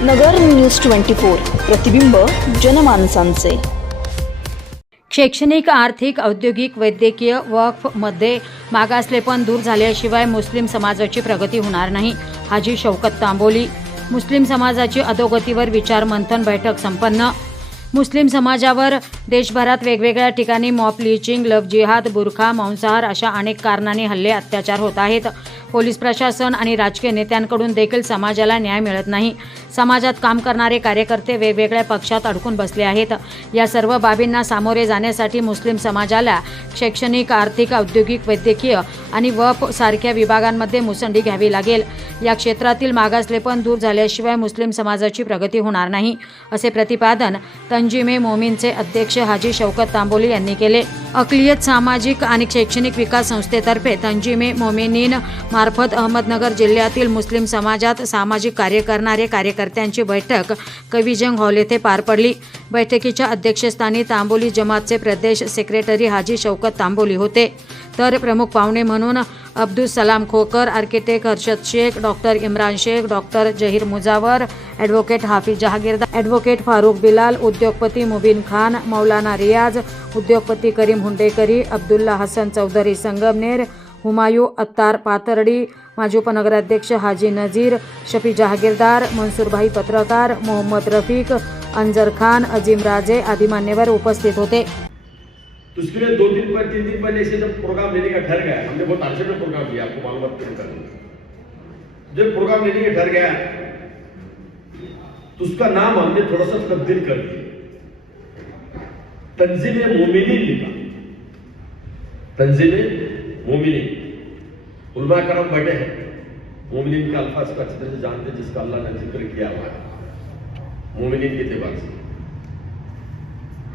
नगर news 24 प्रतिबिंब जनमानसांचे। शैक्षणिक, आर्थिक, औद्योगिक, वैद्यकीय, वक्फमध्ये मागासलेपण दूर झाल्याशिवाय मुस्लिम समाजाची प्रगती होणार नाही। हाजी शौकत तांबोली। मुस्लिम समाजाची अधोगतीवर विचार मंथन बैठक संपन्न। मुस्लिम समाजावर देशभरात वेगवेगळ्या ठिकाणी मॉब लिंचिंग, लव्ह जिहाद, बुरखा, मांसाहार अशा अनेक कारणांनी हल्ले, अत्याचार होत आहेत। पोलीस प्रशासन आणि राजकीय नेत्यांकडून देखील समाजाला न्याय मिळत नाही। समाजात काम करणारे कार्यकर्ते वेगवेगळ्या पक्षात अडकून बसले आहेत। या सर्व बाबींना सामोरे जाण्यासाठी मुस्लिम समाजाला शैक्षणिक, आर्थिक, औद्योगिक, वैद्यकीय आणि वक्फ सारख्या विभागांमध्ये मुसंडी घ्यावी लागेल। या क्षेत्रातील मागासलेपण दूर झाल्याशिवाय मुस्लिम समाजाची प्रगती होणार नाही, असे प्रतिपादन तंजीमे मोमीनचे अध्यक्ष हाजी शौकत तांबोली यांनी केले। अकलियत सामाजिक आणि शैक्षणिक विकास संस्थेतर्फे तंजीमे मोमिनीन मार्फत अहमदनगर जिल्ह्यातील मुस्लिम समाजात सामाजिक कार्य करणारे कार्यकर्त्यांची बैठक कविजंग हॉल येथे पार पडली। बैठकीच्या अध्यक्षस्थानी तांबोली जमातचे प्रदेश सेक्रेटरी हाजी शौकत तांबोली होते, तर प्रमुख पाहुणे म्हणून Abdul Salam Khokar, architect Harshad Shaikh, doctor Imran Shaikh, doctor Zaheer Mujawar, advocate Hafiz Jahagirdar, advocate Farooq Bilal, उद्योगपती मुबीन खान, मौलाना रियाज, उद्योगपती करीम हुंडेकरी, अब्दुल्ला हसन चौधरी संगमनेर, हुमायूं अत्तार पाथर्डी, माजी उपनगराध्यक्ष हाजी नजीर, शफी जहागीरदार, मंसूरभाई पत्रकार, मोहम्मद रफीक, अंजर खान, अजीम राजे आदि मान्यवर उपस्थित होते। तो उसके लिए 3 दिन पहले से जब प्रोग्राम लेने का ठहर गया, हमने बहुत अर्जेंट में प्रोग्राम लिया, आपको मालूम है। जब प्रोग्राम लेने का ठहर गया तो उसका नाम हमने थोड़ा सा तब्दील कर दिया, तंजीमे मोमिनीन लिखा। तंजीमे मोमिनीन, उलमा करम बैठे हैं, मोमिनीन का अल्फाज को अच्छी तरह से जानते हैं, जिसका अल्लाह ने जिक्र किया हुआ है मोमिनीन के एतबार से।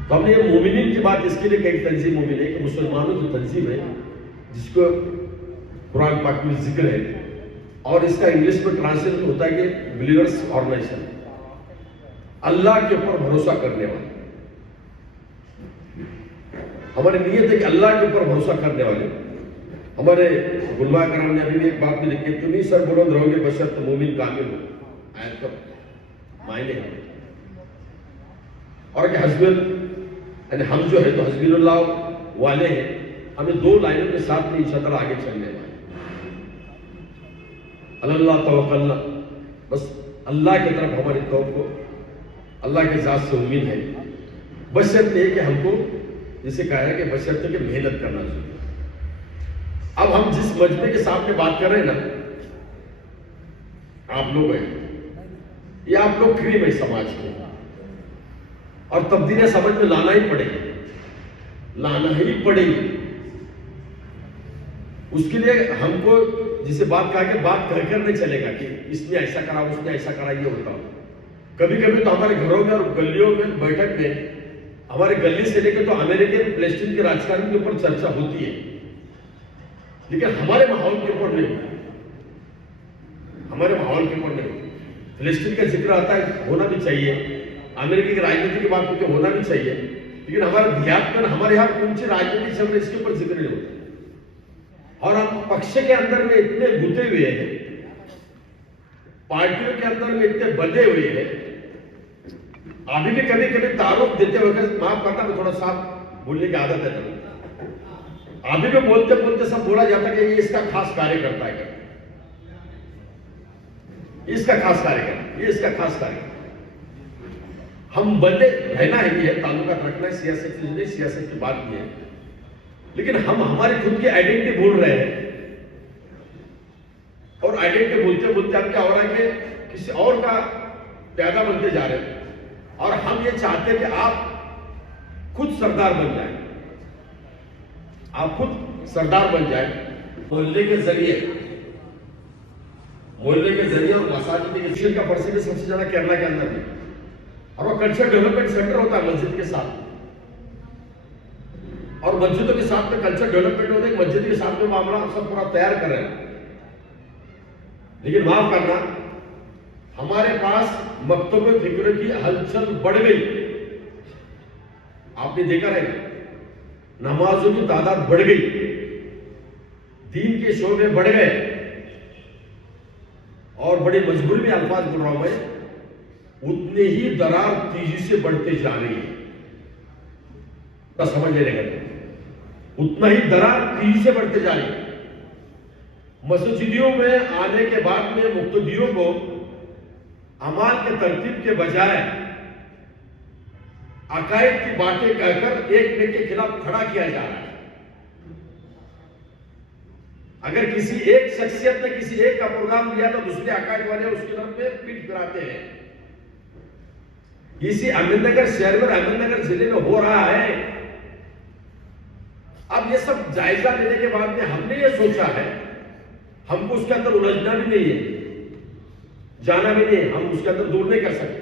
तो हमने ये मोमिनीन की बात इसके लिए कही, तंजीम मोमिन है कि मुसलमानों की तंजीम है, जिसको कुरान पाक में जिक्र है, और इसका इंग्लिश में ट्रांसलेट होता है कि बिलीवर्स ऑर्गेनाइजेशन, अल्लाह के ऊपर भरोसा करने वाले। हमारी नीयत है कि अल्लाह के ऊपर भरोसा करने वाले। हमारे गुलमा कराम ने अभी एक बात भी लिखी, तुम ही सर बुलंद रहोगे बशर्त मोमिन कामिल हो, आयत का मायने है। और कि हस्बुल यानी हम जो है तो हस्बुल्लाह वाले हैं, हमें 2 लाइनों के साथ में इंशाअल्लाह आगे चलने वाले। अल्लाह तवक्कलना, बस अल्लाह की तरफ हमारी तवक्कुल, अल्लाह के जात से उम्मीद है। बशर्त ये कि हमको जैसे कहा है कि बशर्त कि मेहनत करना चाहिए। अब हम जिस मजमे के सामने बात कर रहे हैं ना, आप लोग हैं, ये आप लोग क्रीम है समाज के, और तब्दीलियां समझ में लाना ही पड़ेगी, लाना ही पड़ेगी। उसके लिए हमको जिसे बात कहा कि बात कहकर नहीं चलेगा कि इसने ऐसा करा, उसने ऐसा करा, ये होता। कभी कभी तो हमारे घरों में और गलियों में बैठक में हमारे गली से लेकर तो अमेरिकन प्लेस्टीन के राजकारण के ऊपर चर्चा होती है, लेकिन हमारे माहौल के ऊपर नहीं, हमारे माहौल के ऊपर नहीं। फिलिस्तीन का जिक्र आता है, होना भी चाहिए, अमेरिका की राजनीति की बात होती है, होना भी चाहिए, लेकिन हमारे देहात में हमारे यहाँ कौन सी राजनीति चल रही है इसके ऊपर जिक्र नहीं होता। और हम पक्ष के अंदर में इतने गुते हुए हैं, पार्टियों के अंदर में इतने बंधे हुए हैं, अभी भी कभी कभी तारुफ देते हुए, माफ करना मैं थोड़ा साफ बोलने की आदत है, अभी भी बोलते बोलते सब बोला जाता है कि ये इसका खास कार्य करता है, इसका खास कार्य करता है, ये इसका खास कार्य। हम बंदे रहना है, ये ताल्लुकात रखना है, सियासत की नहीं, सियासत की बात नहीं है, लेकिन हम हमारी खुद की आइडेंटिटी भूल रहे हैं। और आइडेंटिटी बोलते बोलते हम क्या हो रहा है कि किसी और का प्यादा बनते जा रहे हैं, और हम ये चाहते हैं कि आप खुद सरदार बन जाए, आप खुद सरदार बन जाए मोहल्ले के जरिए, मोहल्ले के जरिए। और मसाजिद के का परसेंटेज सबसे ज्यादा केरला के अंदर है, और वो कल्चर डेवलपमेंट सेंटर होता है मस्जिद के साथ, और मस्जिदों के साथ में कल्चर डेवलपमेंट होता है, मस्जिद के साथ में मामला हम सब पूरा तैयार कर रहे हैं। लेकिन माफ करना, हमारे पास मकतब फिक्र की हलचल बढ़ गई, आपने देखा रहेगा, नमाजों की तादाद बढ़ गई, दीन के शोबे बढ़ गए, और बड़ी मजबूरी में अल्फाज बोल रहा हूं मैं उतनी ही दरार तेजी से बढ़ते जा रही है। तो समझ नहीं रहेगा, उतना ही दरार तेजी से बढ़ते जा रही है। मस्जिदों में आने के बाद में मुक्तदियों को अमाल के तरतीब के बजाय अकायद की बातें कहकर एक एक के खिलाफ खड़ा किया जा रहा है। अगर किसी एक शख्सियत ने किसी एक का प्रोग्राम लिया तो दूसरे अकायद वाले उसके नाम पे पीठ कराते हैं। इसी अहमदनगर शहर में, अहमदनगर जिले में हो रहा है। अब ये सब जायजा लेने के बाद में हमने ये सोचा है, हमको उसके अंदर उलझना भी नहीं है, जाना भी नहीं है, हम उसके अंदर दूर नहीं कर सकते।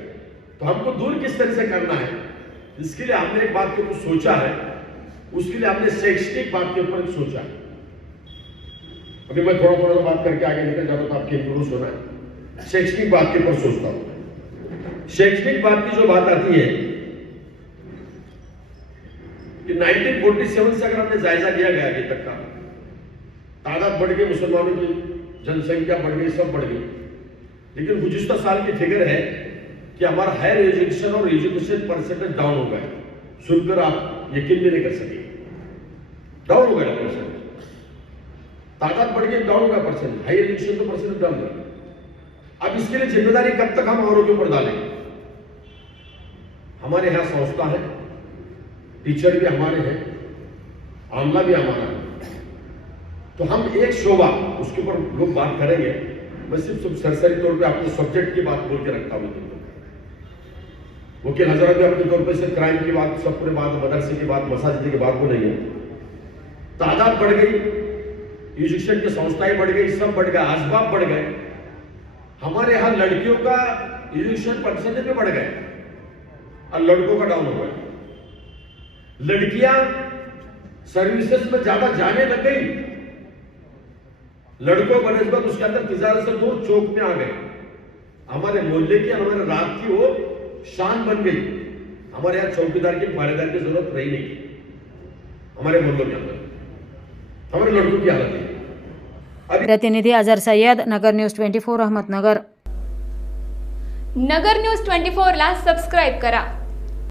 तो हमको दूर किस तरह से करना है, इसके लिए हमने एक बात के ऊपर सोचा है। उसके लिए हमने शैक्षणिक बात के ऊपर सोचा है। अभी मैं थोड़ा थोड़ा बात करके आगे निकल जाता तो आपके इंप्रूव होना है। शैक्षणिक बात के ऊपर सोचता हूं। शैक्षणिक बात की जो बात आती है कि 1947 से अगर हमने जायजा लिया गया अभी तक का, तादाद बढ़ गई, मुसलमानों की जनसंख्या बढ़ गई, सब बढ़ गई, लेकिन गुज़िश्ता साल की फिगर है कि हमारा हायर एजुकेशन और एजुकेशन परसेंटेज डाउन हो गया। सुनकर आप यकीन भी नहीं कर सके, डाउन हो गया परसेंटेज। तादाद बढ़ गई, डाउन हो गया परसेंटेज, हायर एजुकेशन तो परसेंटेज डाउन हुआ। अब इसके लिए जिम्मेदारी कब तक हम औरों के ऊपर डालेंगे? हमारे यहाँ संस्था है, टीचर भी हमारे हैं, आमला भी हमारा है, तो हम एक शोभा उसके ऊपर लोग बात करेंगे। मैं सिर्फ सरसरी तौर पे आपको सब्जेक्ट की बात बोल के रखता हूं। वकील हजरत भी अपने तौर पर सिर्फ क्राइम की बात, सब पूरे बात, मदरसे की बात, मसाजिद की बात को नहीं है। तादाद बढ़ गई, एजुकेशन की संस्थाएं बढ़ गई, सब बढ़ गया, असबाब बढ़ गए। हमारे यहाँ लड़कियों का एजुकेशन परसेंटेज भी बढ़ गए और लड़कों का डाउन हो गया। लड़कियां सर्विसेज में ज्यादा जाने लग गई, लड़कों का नस्बत उसके अंदर तिजारत से दूर चौक में आ गए। हमारे मोहल्ले की, हमारे रात की वो शान बन गई। हमारे यहाँ चौकीदार की, पहरेदार की जरूरत रही नहीं हमारे मोहल्लों के अंदर। हमारे लड़कों की हालत है। प्रतिनिधि अजहर सय्यद, नगर न्यूज 24, अहमदनगर। नगर न्यूज 24 ला सबस्क्राईब करा।